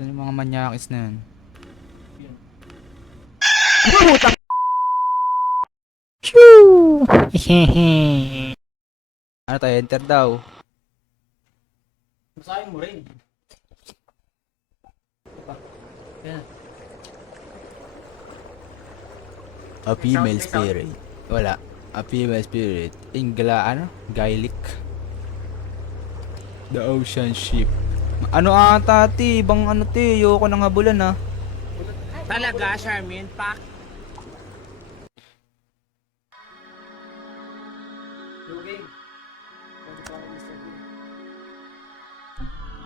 Saan yung mga manyakis na yun? Choo! Ano tayo? Enter daw. Masahin mo rin. Diba? Yan. A female May sound? spirit. Wala. A female spirit. Gaelic. The ocean ship. Ano ata ti? Ibang ano ti? Ayoko nang habulan ah. Talaga, Charmin? Pak? Game.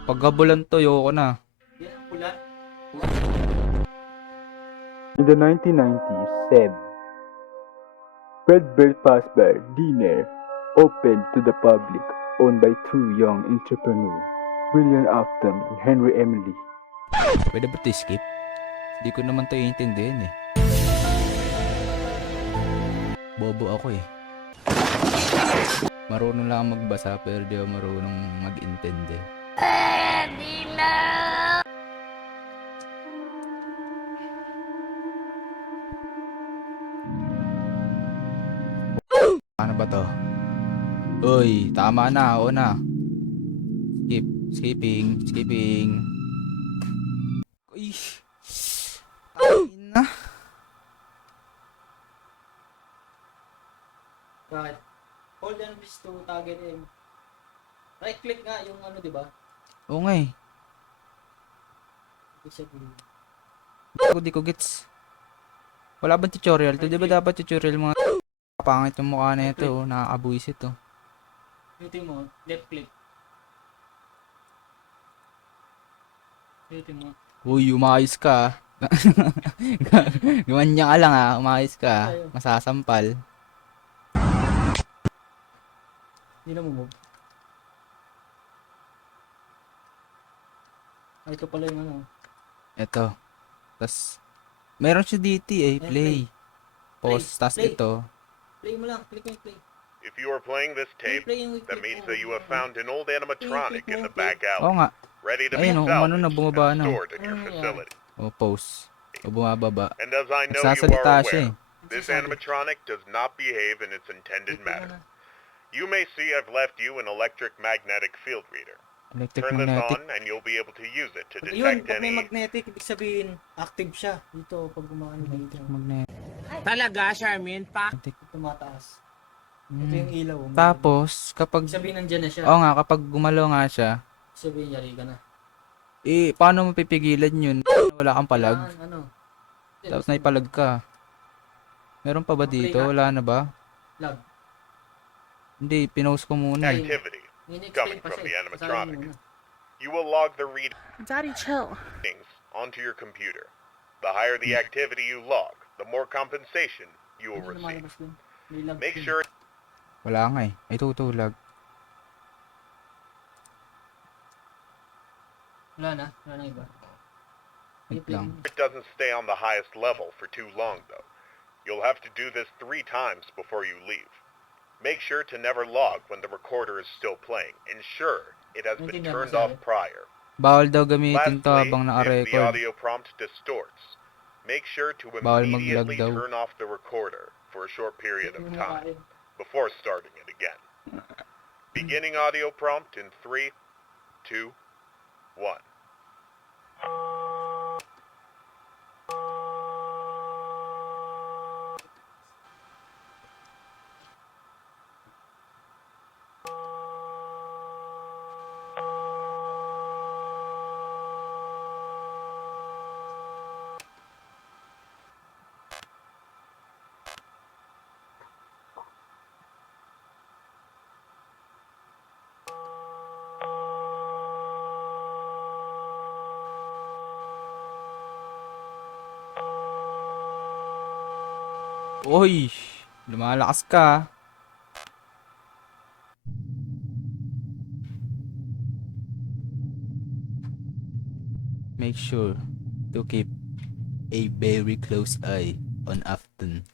Pag habulan to, ayoko na. Yan, pula. In the 1990s, Seb, Fredbear Fazbear Dinner opened to the public, owned by two young entrepreneurs, William Afton and Henry Emily. Pwede ba to skip? Hindi ko naman to iintindihin eh. Bobo ako eh. Marunong lang ako magbasa pero di ako marunong mag-intindi. Ano ba to? Uy, tama na, oo na. Skipping. Uy. Tain na. Bakit? Hold and press to target aim. Right click nga yung ano, di ba? Oo nga eh. Ibig sabihin. Di ko gets. Wala bang tutorial to? Di ba dapat tutorial mga kapangit yung mukha na ito, oh. Nakakabuisit to. Hitin mo, left click. Hitin mo. Uy, umayos ka. Gumanya ka lang ah, umayos ka. Masasampal. Hindi na mo move. Ay, ito pala yung ano. Ito. Tas, meron siya DT eh, play. Pause, tas Play. ito. Play mo lang, click mo yung play. If you are playing this tape, Play yung that click means mo. that you have found an old animatronic in the back Oo alley, nga. ready to be Ayun, umano na, salvaged bumaba and na. stored in your Ah, facility. O, pause. O, bumababa. And as I know you Nagsasalita are siya eh. aware, this animatronic does not behave in its intended Click mo manner. na. You may see I've left you an electric magnetic field reader. Electric Turn this magnetic. on and you'll be able to use it to Yun, detect pag may any... magnetic, ibig sabihin, active siya. Dito, pag gumano dito. Magnetic. Talaga, Charmin? Pak? Tumataas. Ito Hmm. yung ilaw. Tapos, kapag... Ibig sabihin, nandyan na siya. Oo nga, kapag gumalaw nga siya, Ibig sabihin, yari ka na. eh, paano mo pipigilan yun? Wala kang palag. Kailangan, ano? Tapos naipalag ka. Meron pa ba dito? Wala na ba? Lag. Hindi, pinost ko muna eh. activity Ini-explain coming pa from siya the eh. animatronic. Basahin mo muna. You will log the readings Daddy, chill. onto your computer. The higher the activity you log, the more compensation you will Ano receive. lumalabas dun? May lag Make dun. sure Wala nga eh. Ay, tutulag. Wala na? Wala na iba? Wait lang. it doesn't stay on the highest level for too long, though. You'll have to do this 3 times before you leave. Make sure to never log when the recorder is still playing. Ensure it has been turned off prior. Bawal daw gamitin to Lastly, habang if the naka-record. audio prompt distorts, make sure to Bawal immediately mag-lag daw. turn off the recorder for a short period of Yung time makain. before starting it again. Beginning audio prompt in 3, 2, 1. Uy! Lumalakas ka. Make sure to keep a very close eye on Afton.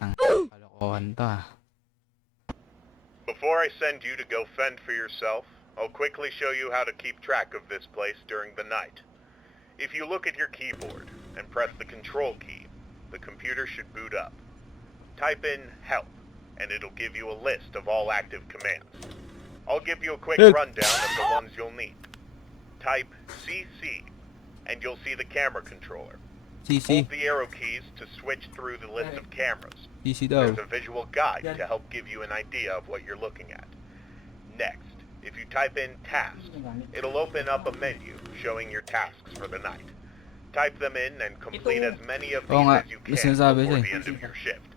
Ang kalokohan to ah. Before I send you to go fend for yourself, I'll quickly show you how to keep track of this place during the night. If you look at your keyboard and press the control key, the computer should boot up. Type in help, and it'll give you a list of all active commands. I'll give you a quick rundown of the ones you'll need. Type CC, and you'll see the camera controller. CC. Hold the arrow keys to switch through the list of cameras. CC daw. There's a visual guide to help give you an idea of what you're looking at. Next, if you type in task, it'll open up a menu showing your tasks for the night. Type them in and complete as many of these Oo nga, as you may can sinasabi siya before eh. the end of your shift.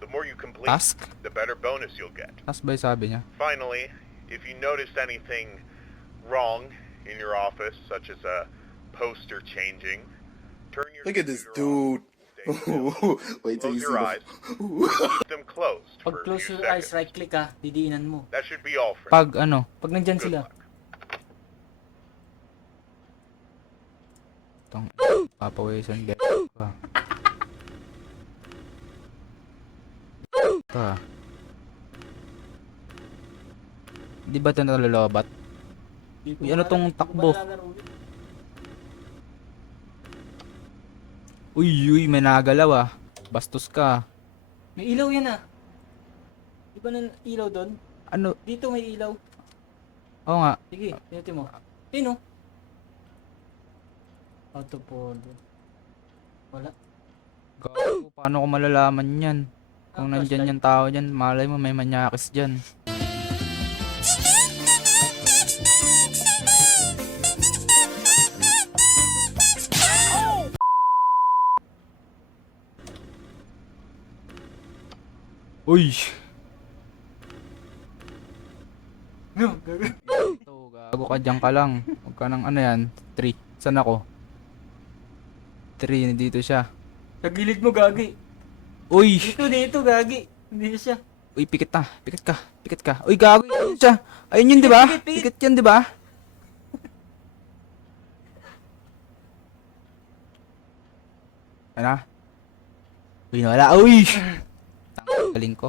The more you complete, Task? the better bonus you'll get. Task ba yung sabi niya? Finally, if you notice anything wrong in your office, such as a poster changing, turn your Look at this computer off, dude. stay still, Wait till close you see your eyes, keep them closed Pag for a close few your eyes, seconds. right click ha, didiinan mo. That should be all for now. Pag ano? Pag nandyan Good sila. luck. Tong papawisan ba? Ito ah. Di ba ito nalolobat? Uy, ano tong takbo? Uy, may nagalaw ah. Bastos ka. May ilaw yan ah. Di ba na ilaw doon? Ano? Dito may ilaw. Oo nga. Sige, pinutin mo. Tino. Auto folder. Wala. Gago, paano ko malalaman yan? Kung Ah, nandyan flashlight. yung tao dyan, malay mo may manyakis dyan. Uy! No, gago. Ito, gago ka dyan ka lang. Huwag ka ng ano yan, 3. Saan ako? 3, nandito siya. Sa gilid mo, gagi. Uy! Dito, gagi. Hindi siya. Uy, pikit na. Pikit ka. Pikit ka. Uy, gago yun siya. Ayun yun, di ba? Pikit, pikit. Pikit yan, di ba? Ano? Uy, nawala. Uy! Galing ko.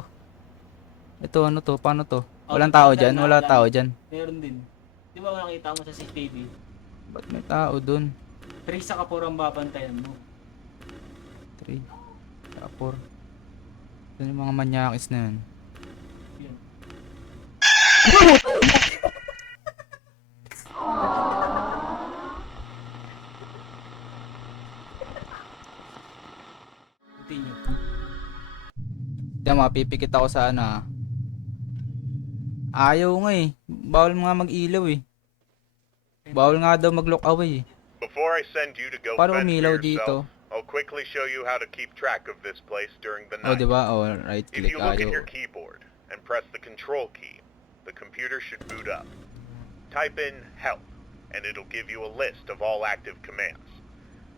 Ito, ano to? Paano to? Walang tao dyan? Wala tao dyan. Meron din. Di ba nakita mo sa CCTV? Ba't may tao dun? 3 sa kapur ang babantayan mo. 3. 4. Ito yung mga manyakis na yun. Yun. Continue. Diyan, mapipikit ako sa ano ah. Ayaw nga eh. Bawal nga mag-ilaw eh. Bawal nga daw mag-look away eh. Before I send you to go Paano fend for umilaw yourself, dito? I'll quickly show you how to keep track of this place during the Oh, night. di ba? Oh, right If click you look at ayaw. your keyboard and press the control key, the computer should boot up. Type in help, and it'll give you a list of all active commands.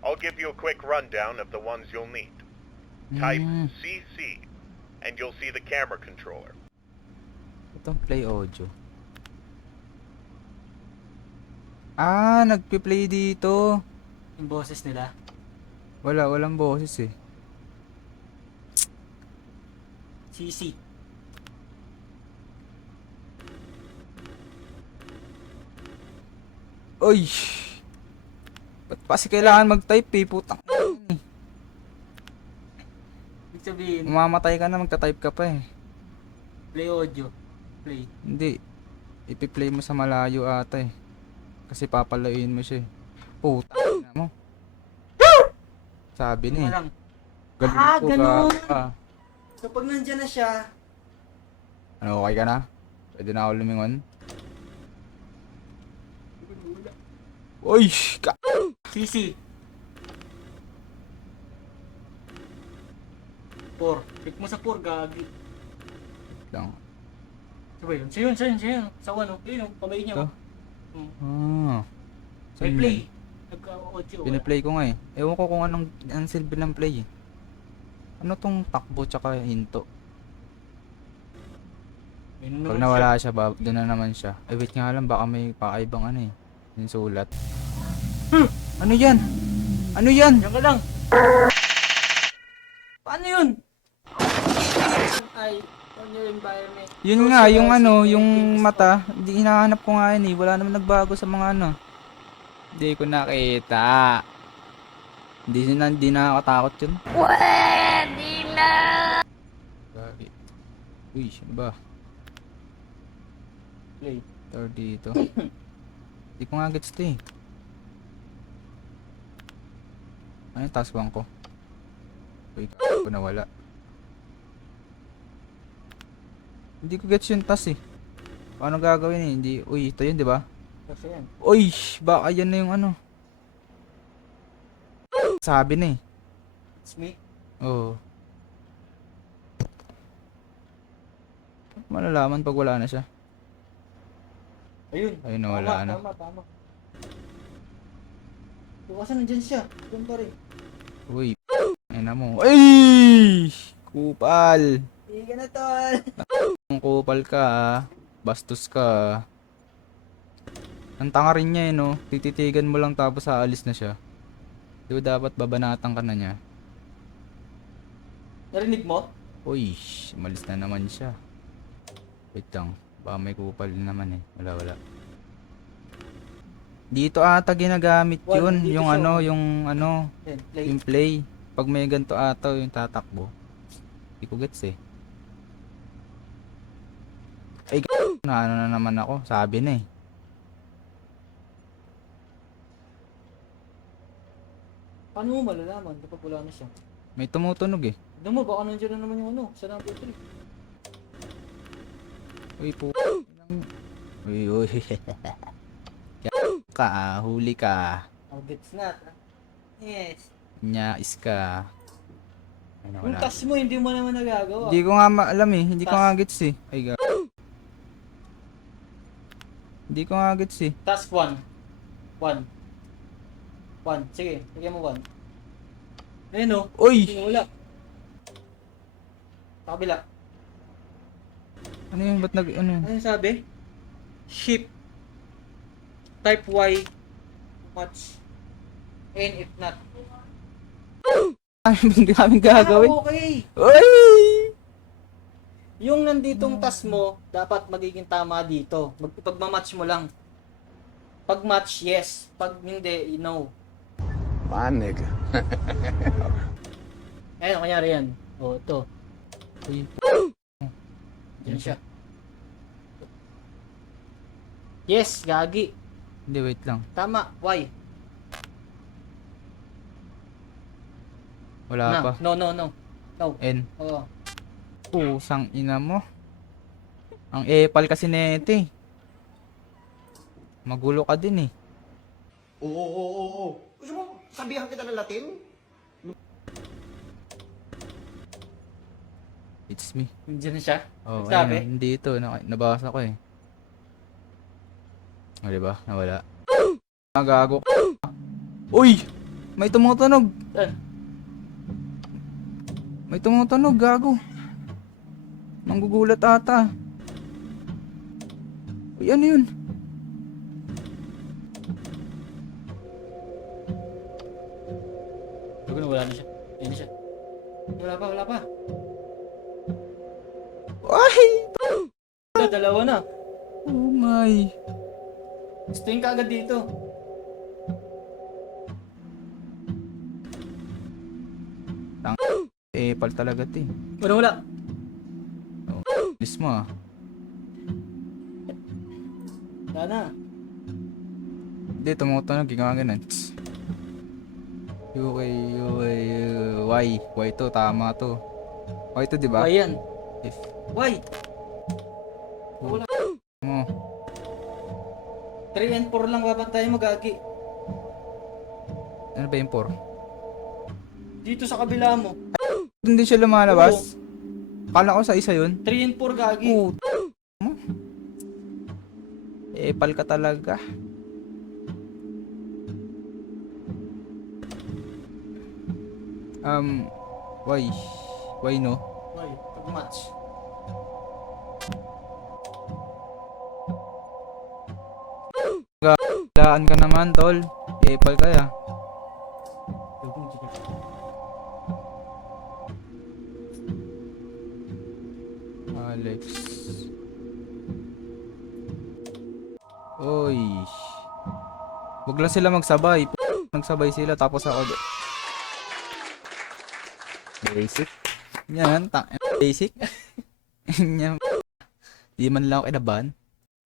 I'll give you a quick rundown of the ones you'll need. Type CC, and you'll see the camera controller. Itong play audio. Ah, nagpi-play dito. Yung boses nila. Walang boses eh. CC. Uy! Ba't pa kasi kailangan mag-type eh, putang. Ibig sabihin, Mamamatay ka na, magta-type ka pa eh. play audio. Play. Hindi. Ipi-play mo sa malayo ata eh. Kasi papalayuin mo siya eh. Putang ina mo. Sabi Ano ni. lang. Galing Ah, ko ganun. ka. Kapag nandyan na siya, Ano, okay ka na? Pwede na ako lumingon? Uy! CC. 4. Click mo sa 4, gagi. Lang. Sabay yun. Siya yun. Sa 1, yun, kamay niya. Ito? Ah. May Saan play. yan? Nagka-audio. Piniplay ko nga eh. Ewan ko kung anong silbi ng play eh. Ano tong takbo tsaka hinto? Pag nawala siya, doon na naman siya. Eh wait nga lang, baka may pakaibang ano eh. Yung sulat. Ano yan? Ano yan? Diyan ka lang. Paano yun? Ay, On your environment. Yun Close nga, your yung eyes ano, and yung think is mata, hindi hinahanap ko nga yun eh. Wala naman nagbago sa mga ano. Hindi ko nakita. Hindi nakakatakot yun. Pwede na! Gagi. Uy, ano ba? Play. Tower dito. Hindi ko nga gets to eh. Ano yung task bang ko? Uy, ko nawala. Hindi ko gets yung task eh. Paano gagawin eh? Hindi. Uy, ito yun, di ba? Kasi yan. Uy, baka yan na yung ano. Sabi na eh. It's me. Oo. Malalaman pag wala na siya. Ayun. Ayun na, wala na. Tama. Kasi nandyan siya. Doon pa rin. Uy, ayun na mo. Ay! Kupal! Hindi ka na, tol. Kung kupal ka ah. Bastos ka ah. Ang tanga rin niya eh no. Tititigan mo lang tapos aalis na siya. Di ba dapat babanatan ka na niya? Narinig mo? Uy, malis na naman siya. Wait lang. Baka may kupal din naman eh. Wala. Dito ata ginagamit Wala, yun. dito Yung siya, ano, oh. yung ano, Yan, play. yung play. Pag may ganito ata yung tatakbo. Hindi ko gets eh. Ay, na ano na naman ako. Sabi na eh. Paano mo malalaman kapag wala na siya? May tumutunog eh. Tignan mo, baka nandiyan na naman yung ano, sa number 3. Uy po. Uy. Ka ah, huli ka. Oh, gets not. Ah. Yes. Nyais ka. Ay, Yung nawala. task mo, hindi mo naman nagagawa. Hindi ko nga alam eh. Hindi ko nga gets eh. Ay, hindi ko nga gets eh. Task 1. 1. Sige, lagyan mo 1. Ayun o. Uy! Hindi wala. Sa kabila. Ano yun? Ba't ano yun? Ano yung sabi? Shift. Type Y. Match. And if not. Hindi kami gagawin. Ah, okay. Uy! Yung nanditong task mo, dapat magiging tama dito. Pagmamatch mo lang. Pag match, yes. Pag hindi, no. My nigga. Ayun, kanyari yan. O, ito. Uy. Diyan siya. Yes, gagi. Hindi, wait lang. Tama. Y. Wala pa. No. No. N. Oo. Pusang ina mo. Ang epal kasi nete. Magulo ka din eh. Oo. Gusto mo sabihan kita ng Latin? It's me. Nandiyan siya. Oh, Sabi? ayun, hindi ito. Nabasa ko eh. O, diba? Nawala. Nagago. Uy! May tumutunog. Saan? May tumutunog, gago. Manggugulat ata. Uy, ano yun? Sabi na wala na siya. Ayun na siya. Wala pa. Ay! Dalawa na. Oh my. Sting ka agad dito. Epal talaga ito eh. Wala. Bilis mo ah. Wala na. Hindi, tumutunog. Ginawa ganun. Tss. Y. Y to, tama to. Y to, diba? Why yan? If Why? Wala. mo. 3 and 4 lang babantayan mo, gagi. Ano ba yung 4? Dito sa kabila mo. Hindi siya lumalabas? Kala ko sa isa yun. 3 and 4, gagi. Oo. Epal ka talaga. Why? Why no? Why? Pag-match. Laan ka naman, tol. Epal ka ya. Alex. Oy. Wag lang sila magsabay. Nagsabay sila tapos ako. Basic. Yan, basic. Yan. Di man lang ako kinabahan.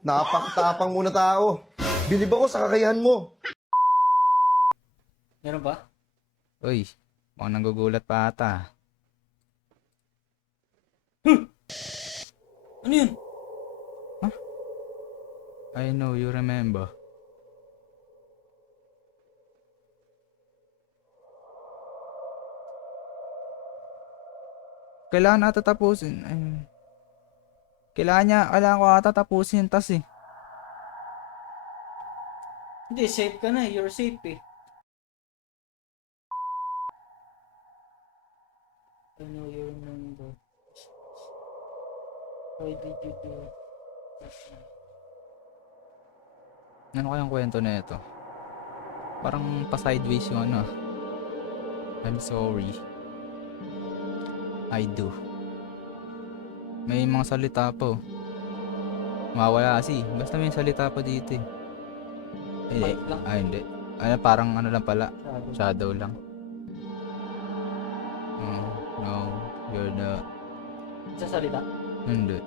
Napakatapang muna tao. Bilib ako sa kakayahan mo. Meron ba? Uy, mukhang nanggugulat pa ata. Ano yun? I know you remember. Kailangan ata tapusin. Ay. Kailangan ko ata tapusin yung tas eh. Hindi, safe ka na. You're safe eh. I know you remember. Why did you do that? Ano kayang kwento na ito? Parang pa-sideways yung ano. I'm sorry. I do. May mga salita po. Mawala kasi. Basta may salita pa dito eh. Hindi. Bait lang. Hindi. Ano, parang ano lang pala. Sabi. Shadow lang. No, you're not. Sa salita? Hindi.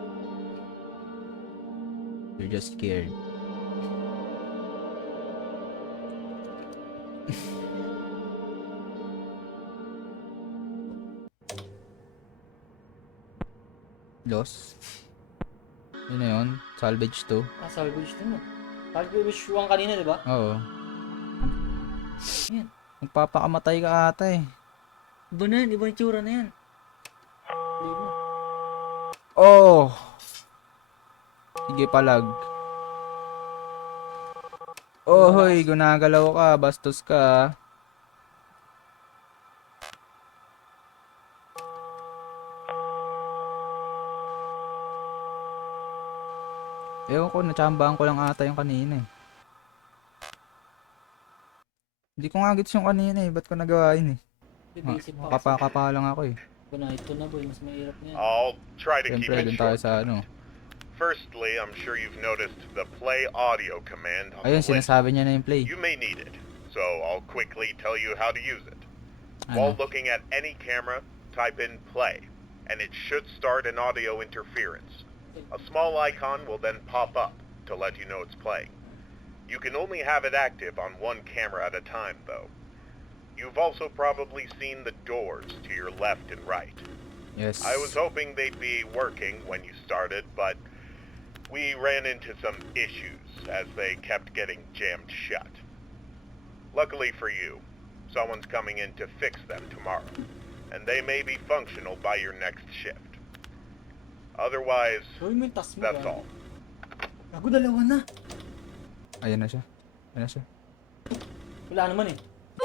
You're just scared. Lost. Yun na yun. Salvage 2. Salvage din mo. Salvage 1 kanina, di ba? Oo. Yan. Magpapakamatay ka ata eh. Iba na yan. Iba yung tsura na yan. Play mo. Oh! Sige palag. Oh, hoy, gunagalaw ka, bastos ka. Ewan ko, natsambahan ko lang ata yung kanina eh. Hindi ko nga gets yung kanina eh, ba't ko nagawa yun eh? Basic pa. Kapa lang ako eh. Iba na ito na boy. Mas mahirap na yan. I'll try to keep Siyempre, it dun tayo short. sa ano. Firstly, I'm sure you've noticed the play audio command on Ayun, the list. sinasabi niya na yung play. You may need it, so I'll quickly tell you how to use it. While Ano? looking at any camera, type in play, and it should start an audio interference. A small icon will then pop up to let you know it's playing. You can only have it active on one camera at a time, though. You've also probably seen the doors to your left and right. Yes. I was hoping they'd be working when you started, but we ran into some issues as they kept getting jammed shut. Luckily for you, someone's coming in to fix them tomorrow, and they may be functional by your next shift. Otherwise, Gawin mo yung task mo. that's all. Gago, dalawa na. Ayan na siya. Ayan na siya. Wala naman eh.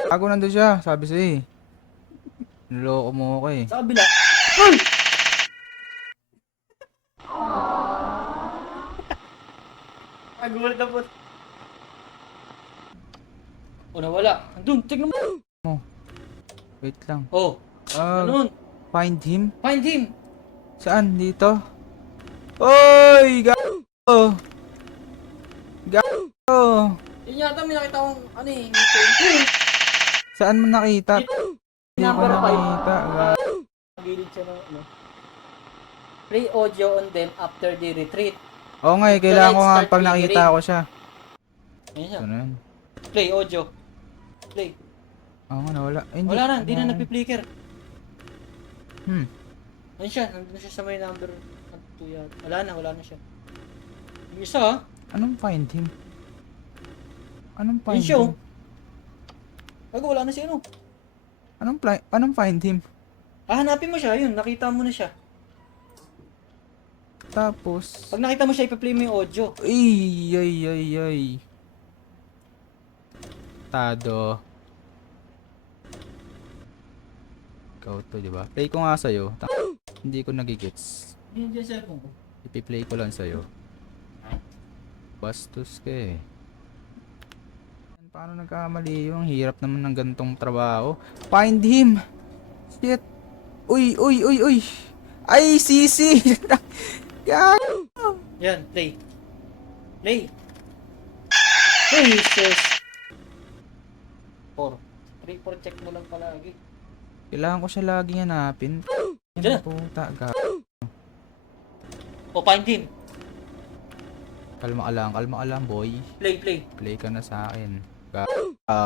Gago nandun siya, sabi sa'yo eh. Niloko mo ako eh. Sa kabila. Uy! Nagulat na po. O, nawala. Andun, tignan mo. Wait lang. Oh, ganun. Find him? Find him. Saan? Dito? Oy! Gago! Gago! Yun yata may nakita akong ano eh. Meeting. Saan mo nakita? Hindi ko Number five. nakita. Gilid siya ng ano. Play audio on them after they retreat. Oo nga eh, kailangan ko nga Start pag nakita triggering. ko siya. Ayan siya. Ano yan? Play audio. Play. Oo nga, nawala. Ay, hindi. Wala na, hindi na nagpi-flicker. Hmm. Ayun siya, nandun siya sa may number 2 yata. Wala na siya. Yung isa ha? Anong find him? Anong Yun find siya oh. him? Bago wala na si ano. Anong find him? Hahanapin mo siya, yun, nakita mo na siya. Tapos... Pag nakita mo siya, ipa-play mo yung audio. Ay. Tado. Ikaw to, di ba? Play ko nga sa'yo. Hindi ko nagigits. Yun yung cellphone ko. Ipi-play ko lang sa'yo. Bastos ka eh. Paano nagkamali yung hirap naman ng gantong trabaho? Find him! Shit! Uy! Ay, sisi! Gag! Yan, play. Play. Jesus. 4. 3, 4 check mo lang palagi. Kailangan ko siya laging hanapin. Diyan. Yan puta, gag. O, find him. Kalma ka lang, boy. Play, play. Play ka na sa akin. Gag.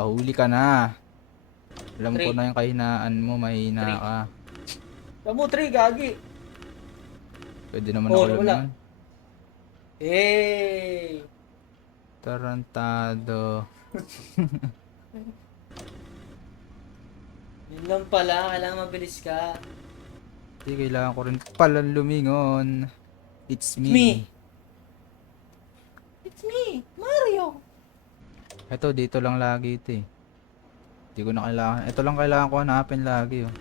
Huli ka na. Alam ko Three. na yung kahinaan mo, mahina Three. ka. Kamu, 3, gagi. Pwede naman Oh, ako wala. lumingon. Hey! Tarantado. Yun lang pala, kailangan mabilis ka. Hindi, kailangan ko rin palang lumingon. It's me. Me. It's me, Mario. Ito, dito lang lagi ito eh. Hindi ko na kailangan. Ito lang kailangan ko hanapin lagi oh.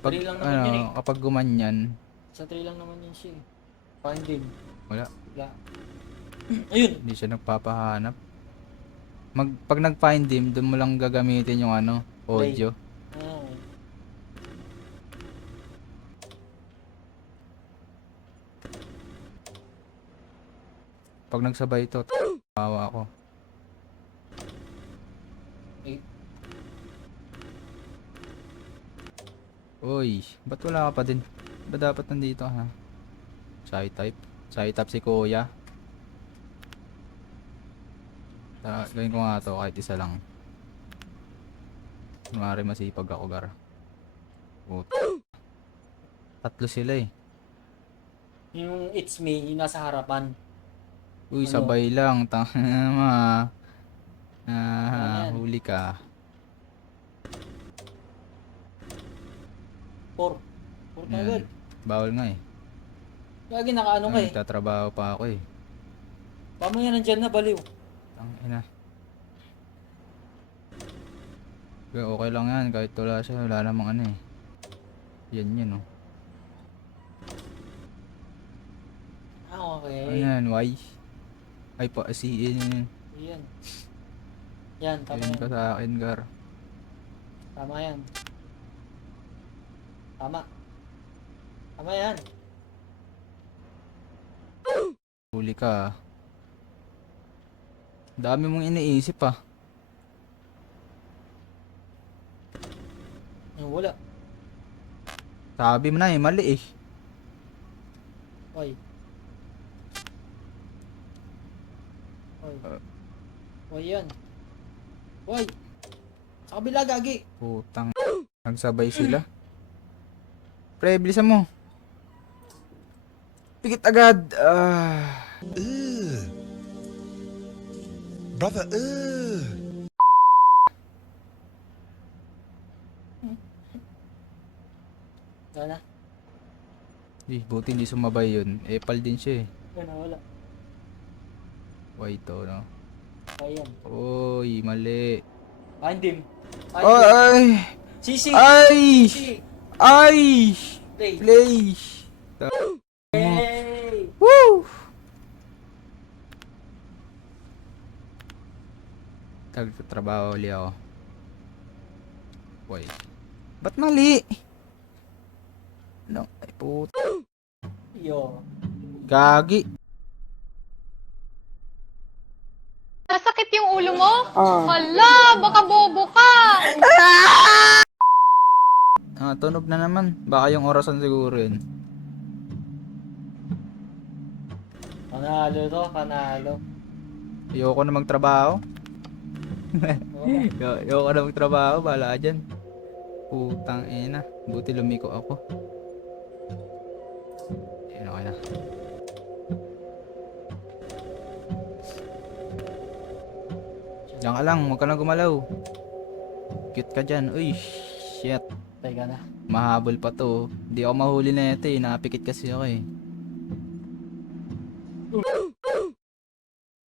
Pag, Three lang naman yun eh. kapag gumanyan, Sa 3 lang naman yun siya. Find him. wala. Wala. Ayun. Hindi siya nagpapahanap. Pag nag-find him, doon mo lang gagamitin yung ano, audio. Ah. Pag nagsabay ito, tawa ako. Eh, Uy, ba't wala ka pa din? Ba dapat nandito ha? Side type? Side type si Kuya. Gawin ko nga to kahit isa lang. Kunwari masipag ako, gar. Puta. Tatlo sila eh. yung it's me, yung nasa harapan. Uy, Ano? sabay lang. Tama. Ayan. Huli ka. 4. 4 Yan. agad. Bawal nga eh. Lagi nakaano ka eh. Nagtatrabaho pa ako eh. Pamaya nandyan na, baliw. Tangina. Okay lang yan. Kahit wala siya, wala namang ano eh. Yan yun oh. Ah, okay. Ano yan? Why? Ay pa, si Yan. Yan, tama Ayun yan. ka sa akin, gar. Tama yan. Tama. Tama yan. Huli ka. Dami mong iniisip ah. Wala. Sabi mo na eh, mali eh. Oy. Oy. Oy yan. Oy. Sa kabila, gagi. Putang. Nagsabay sila. Pre, bilisan mo. Pikit agad. Brother, Wala na. Buti hindi sumabay yun. Epal din siya eh. Wala. Why to, no? Ayan. Oy, mali. Find him. Find Oh, him. ay! Sisi. Ay! Sisi. Ay! Play. Play! Hey! Woo! Trabaho ulit ako. Wait. Ba't mali? Ano? Ay puta. Yo. Gagi. Nasakit yung ulo mo? Hala, baka bobo ka! Tunog na naman. Baka yung orasan siguro yun. Panalo to, panalo. Ayoko na magtrabaho. Wala. Ayoko na magtrabaho. Bahala ka dyan. Putang ina. Buti lumiko ako. Ayun, okay na. Diyan ka lang. Huwag ka lang gumalaw. Cute ka dyan. Uy, shit. Teka na. Mahabol pa to. Hindi ako mahuli na ito eh. Nakapikit kasi ako eh.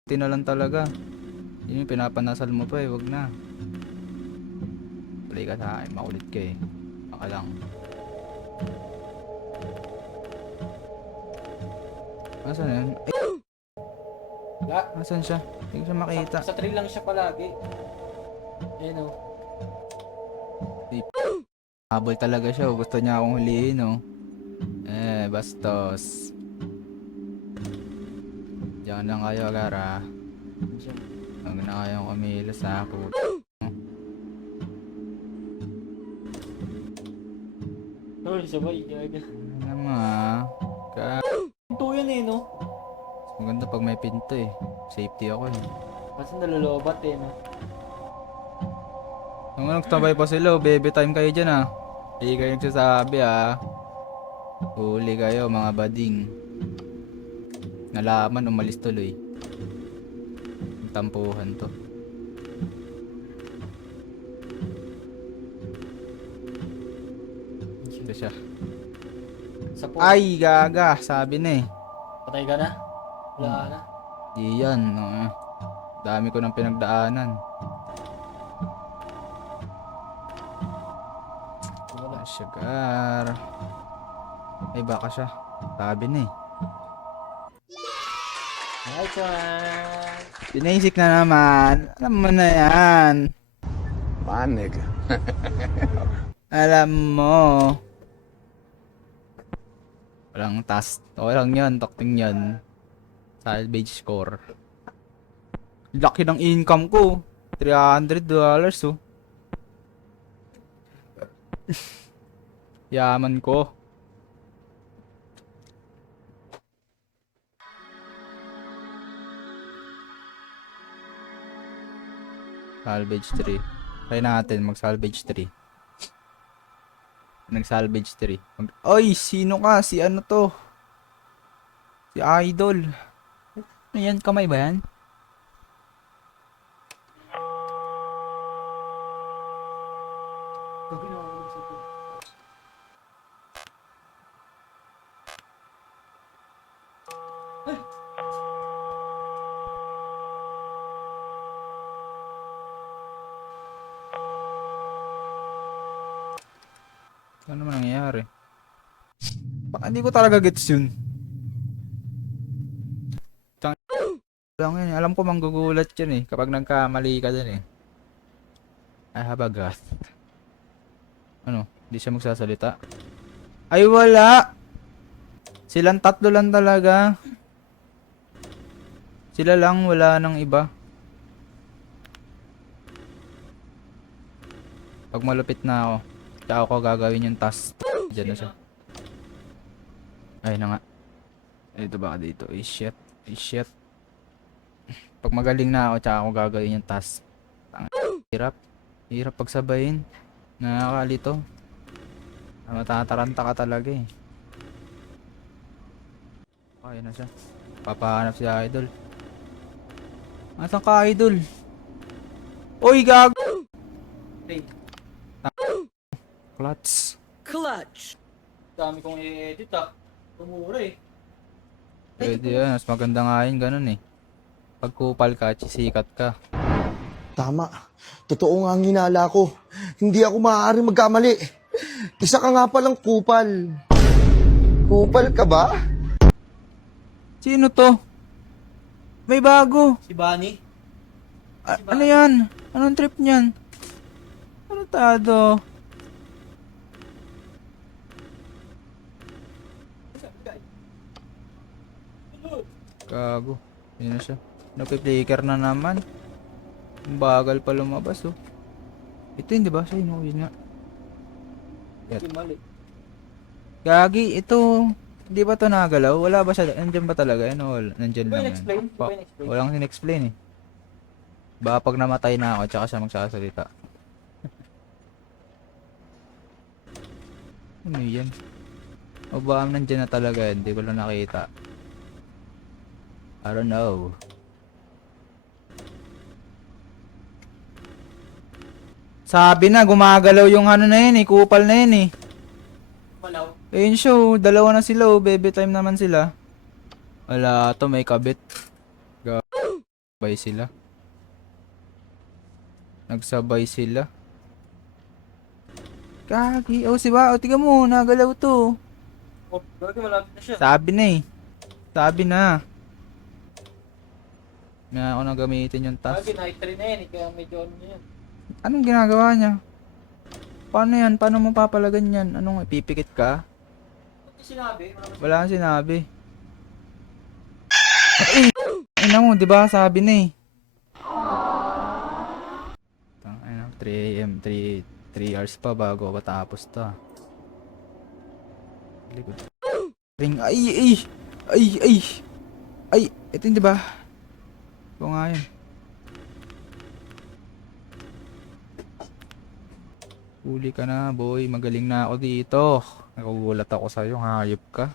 Tina lang talaga. Yun yung pinapanasal mo pa eh. Wag na. Play ka sa akin. Makulit ka eh. Baka lang. Nasaan na yun? Ay, Wala. nasaan siya? Hindi ko siya makita. Sa 3 lang siya palagi. Ayun o. Habol talaga siya. Gusto niya akong hulihin oh. Bastos. Diyan lang kayo, Gara. Huwag na kayong kumilos sa ako. Uy, sabay, gaga. Ano naman, Ito yan eh, no? maganda pag may pinto eh. Safety ako eh. Kasi nalolobat eh, no? Kung nagtabay pa sila, baby time kayo dyan ah. Hindi kayo nagsasabi ah. Huli kayo mga bading. Nalaman, umalis tuloy. Tampuhan to. Ito siya. Sa po. Ay, gaga. Sabi na eh. Patay ka na? Wala na. Di yan. Dami ko ng pinagdaanan. Wala siya, Gar. Ay, baka siya. Sabi na eh. Hi, Chan! Binaisik na naman. Alam mo na yan. My nigga. Alam mo. Walang task. Okay lang yun. Takting yun. Salvage score. Laki ng income ko. $300 oh. Yaman ko. Salvage 3. Try natin mag-salvage 3. Nag-salvage 3. Oy, sino ka? Si ano to? Si Idol. Ano yan? Kamay ba yan? Ano naman nangyayari? Baka hindi ko talaga gets yun. Lang yun. Alam ko manggugulat yun eh. Kapag nagkamali ka dun eh. I have a ghost. Ano? Hindi siya magsasalita? Ay wala! Silang tatlo lang talaga. Sila lang, wala nang iba. Pag malupit na ako, tsaka ako gagawin yung task. Diyan na siya. Ay na nga. Dito ba dito? Ay shit. Ay shit. Pag magaling na ako, tsaka ako gagawin yung task. Hirap. Hirap pagsabayin. Nakakalito. Matataranta ka talaga eh. Okay na siya. Papahanap si Idol. Asan ka, Idol? Uy, gag! Clutch. Dami kong i-edit ah. Tumura eh. Pwede yan. Mas maganda nga yun. Ganun eh. Pag kupal ka, sisikat ka. Tama. Totoo nga ang hinala ko. Hindi ako maaaring magkamali. Isa ka nga palang kupal. Kupal ka ba? Sino to? May bago. Si Bunny? Ano yan? Anong trip niyan? Ano tado? Gago. Yun na siya. Nagpi-flicker na naman. Ang bagal pa lumabas oh. Ito yun diba? Siya yun, yun nga. Yan. Si Mali. Gagi, ito. Hindi ba ito nagalaw? Wala ba siya? Nandiyan ba talaga? Ano? Nandiyan lang yan. explain? Explain? Walang sin-explain eh. Baka pag namatay na ako, tsaka siya magsasalita. Ano yan? O ba nandiyan na talaga yan? Hindi ko lang nakita. I don't know. Sabi na, gumagalaw yung ano na yun eh. Kupal na yun eh. Malaw. Ayun siya oh, dalawa na sila oh. Baby time naman sila. Wala to, may kabit. Nagsabay sila. Nagsabay sila. Kagi. Oh, siba. Oh, tiga mo. Nagalaw to. Oh, gagi malapit na siya. Sabi na eh. Sabi na. May ako na gamitin yung task. Gagi, night 3 na yan. Kaya medyo ano yan. Anong ginagawa niya? Paano yan? Paano mo papalagan yan? Anong ipipikit ka? Sinabi? Wala kang sinabi. Ay na mo, di ba? Sabi na eh. Ano, 3 AM, 3 hours pa bago matapos to. Likod. Ring, ay! Ay, ito yun, di ba? Ito nga yun. Huli ka na, boy. Magaling na ako dito. Nakugulat ako sa'yo, hayop ka.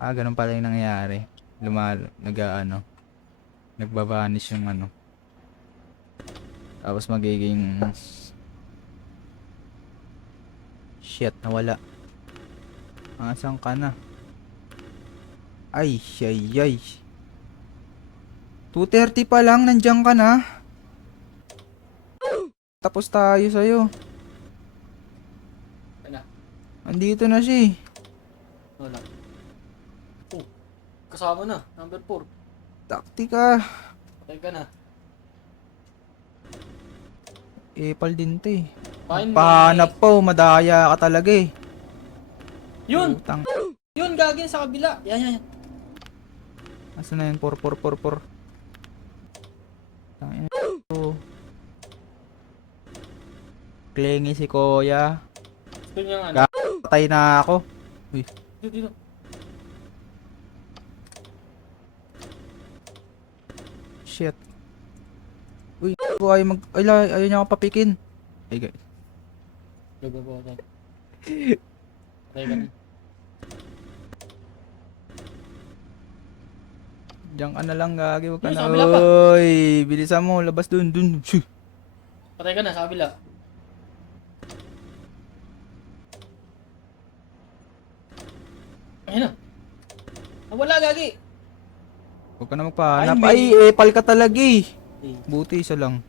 Ganun pala yung nangyayari. Nagbabanish yung ano. Tapos magiging... Shit, nawala. Asan ka na? Ay. 2:30 pa lang, nandiyan ka na. Tapos tayo sa'yo. Ano? Andito na siya eh. Wala. Oh, kasama na. Number 4. Taktika. Patay ka na. Epal din to eh. Fine. Pahanap po, madaya ka talaga eh. Yun! Utang. Yun, gagin sa kabila. Yan. Asan na yun? 4. Tangina to. Klingi si Kuya. Gusto niya ano? Patay na ako. Uy. Dito. Shit. Uy, ayaw niya ako papikin. Ay, guys. Go. Patay ka na. Diyan ka na lang, gagi. Huwag ka Uy, na. sa kabila pa. Uy, bilisan mo. Labas dun. Shoo. Patay ka na sa kabila. Ayun na. Wala, gagi. Huwag ka na magpahanap. Ay, Ay, epal ka talaga eh. Eh. Buti isa lang.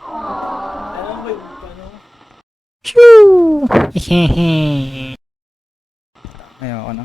Alam mo yung ano? Ayoko na.